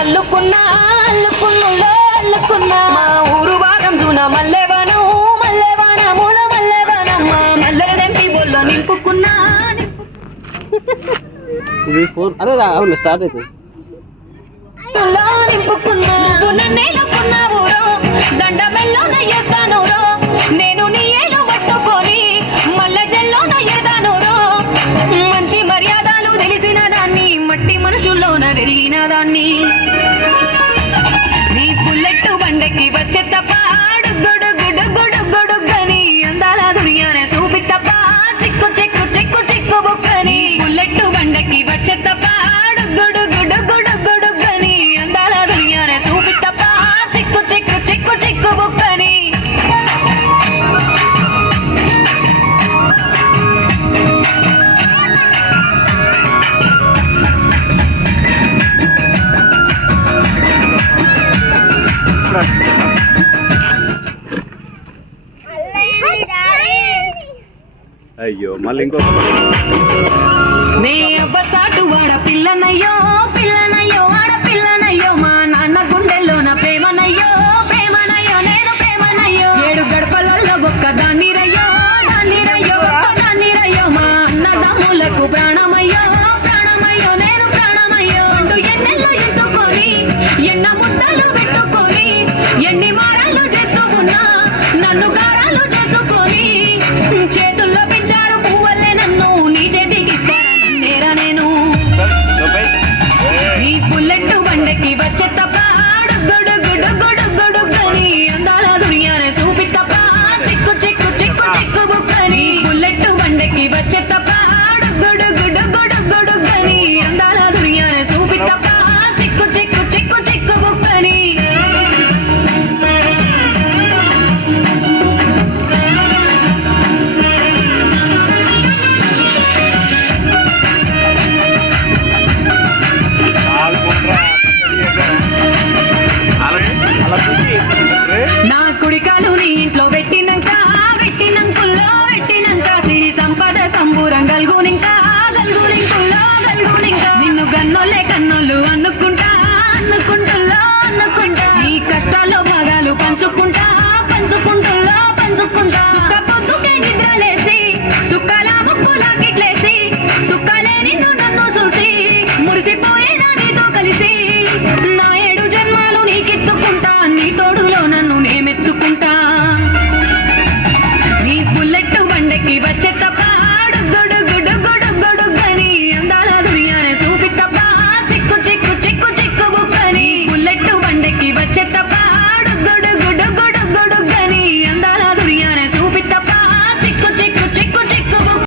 అల్లుకున్నా అల్లుకున్నులో అల్లుకున్నా మా ఊరు భాగం జూన మల్లెవనం మల్లెవనముల మల్లెవనమ్మ మల్లె తెంపి బొల్లో నింపుకున్నా అరే అవును స్టార్ట్ అవుతుంది నింపుకున్నా నన్నేలుకున్నావు దండ మెల్లో నయ్యేస్తాను నేను నీ ఏలు పట్టుకొని మల్లె జల్లో నయ్యేదాను మంచి మర్యాదలు తెలిసిన దాన్ని మట్టి మనుషుల్లోన పెరిగిన దాన్ని నీ బుల్లెట్టు బండకి వచ్చే తప్ప గుడుగుడుగుడుగుడుగుడుగని అందాల దునియానే చూపి తప్ప చిక్కు చిక్కు చిక్కు చిక్కు బుక్కని బుల్లెట్టు బండకి వచ్చే తప్ప గుడుగుడుగుడుగుడుగని అందాల దునియానే చూపి తప్ప చిక్కు చిక్కు చిక్కు చిక్కు బుక్కని అయ్యో మళ్ళీ ఇంకో నే అబ్బసాటు వాడ పిల్లనయ్యో పిల్లనయ్యో వాడ పిల్లనయ్యో మా నాన్న గుండెల్లో నా ప్రేమనయ్యో ప్రేమనయ్యో నేను ప్రేమనయ్యో 7 గడపలలో ఒక్క దాన్నిరయ్యో దాన్నిరయ్యో ఒక్క దాన్నిరయ్యో మా అన్నదమ్ములకు ప్రాణమయ్యో ప్రాణమయ్యో నేను ప్రాణమయ్యో అంటూ ఎన్నెల్లో ఎత్తుకొని ఎన్న ముద్దలు పెట్టుకొని ఎన్ని మారాలు చేస్తూ ఉన్నా నన్ను గారాలు చేసుకొని చేతుల్లో పెంచారు పువ్వల్లే నన్ను నీ చేతికి ఇస్తారా నన్నేరా నేను నీ బుల్లెట్టు బండకి వచ్చే